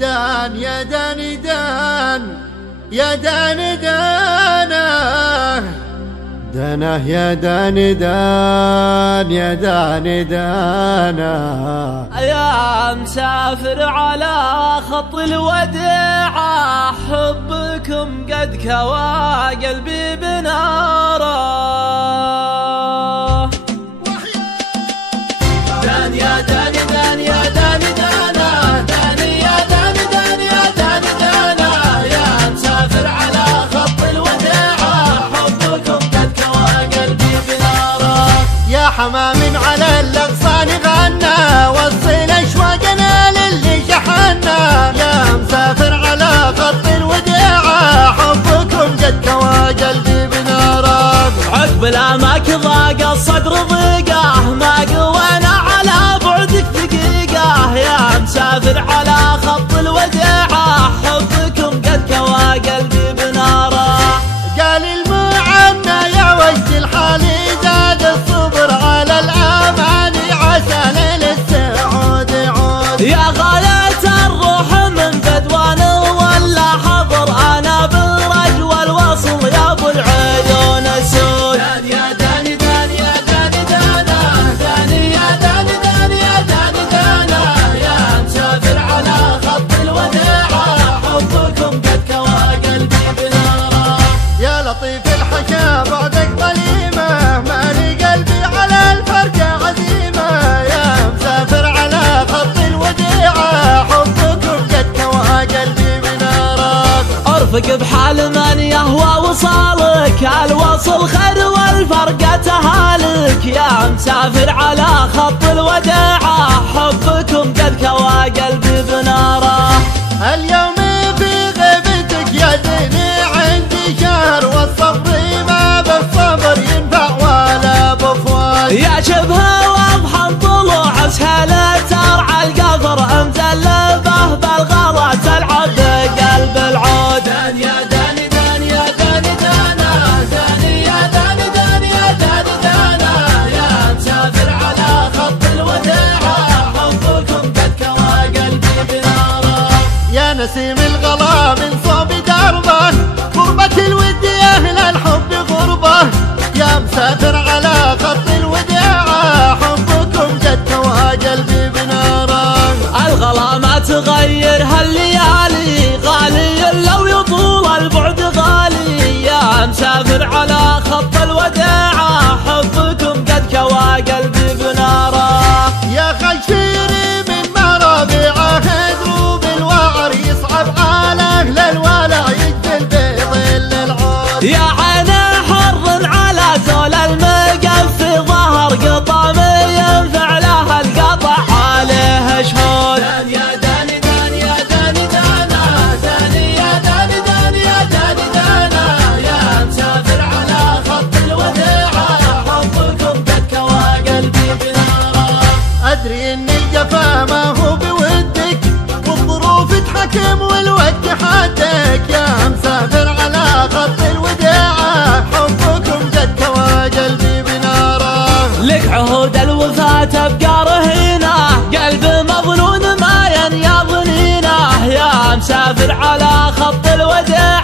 دان يا دان دان يا دان دانه دانه يا دان دان يا دان دانه. يا مسافر على خط الوداع حبكم قد كوى قلبي بناره. دان يا دان دان يا دان دانه دان يا دان دان يا دان دانه. يا مسافر على خط الوداع حبكم قد كوى قلبي بناره. يا حمام على الأغصان غنى وصل أشواقنا للي شحنا. يا مسافر على خط الوداع حبكم قد كوى قلبي بناره. عقب الأماك ضاق الصدر ضيقه ما قوانا على بعدك دقيقه. يا مسافر على خط الوداع حبكم قد كوى قلبي بناره. قال المعنى يا وجد الحال زاد الصبر على الأماني عسى ليل السعود يعود. يا غاية الروح من بدوان ولا حضر أنا بالرج والوصل يا أبو العيون السود. دان يا دان دان يا دان دانا دان يا دان دان يا دان دانا. يا مسافر على خط الوداع حبكم قد كوى قلبي بناره. يا لطيف الحكا بعدك ظليمة مالي قلبي على الفرقة عزيمة. يا مسافر على خط الوداع حبكم قد كوى قلبي بناره. ارفق بحال من يهوى وصالك الوصل خير والفرقة تهالك. يا مسافر على خط الوداع حبكم قد كوى قلبي بناره. اليوم في غيبتك يا زيني عندي شهر والصبر ما بالصبر ينفع ولا بفوات. يا شبه واضحا طلوع سهلة ترعى القفر امتلبه بالغلا تلعب بقلب العود. دان يا دان دان يا دان دانا دان يا دان دان يا دان دانا. يا مسافر على خط الوداع حبكم قد كوى قلبي بناره. يا نسيم الغلا من صوب دربه غربة الود يا أهل الحب غربة. يا مسافر على خط الوداع حبكم قد كوى قلبي بناره. الغلا ما تغير هالليالي غالي لو يطول البعد غالي. يا مسافر على خط الوداع حبكم قد كوى قلبي بناره. يا خشيري من مرابعه دروب الوعر يصعب على أهل الولع يجل بظل العود. يا عين حر على زول المقف ظهر قطام ينفع له القطع عليه شهود. دان يا دان دان يا دان دانا دان يا دان دان يا دان دانا. يا مسافر على خط الوداع حبكم قد كوى قلبي بناره. أدري إن الجفا ما هو بودك والظروف تحكم والوقت حدك. يا مسافر على خط الوداع حبكم قد كوى قلبي بناره. لك عهود الوفاة تبقى رهينه قلب مظنون ما ينيا ظنينه. يا مسافر على خط الوداع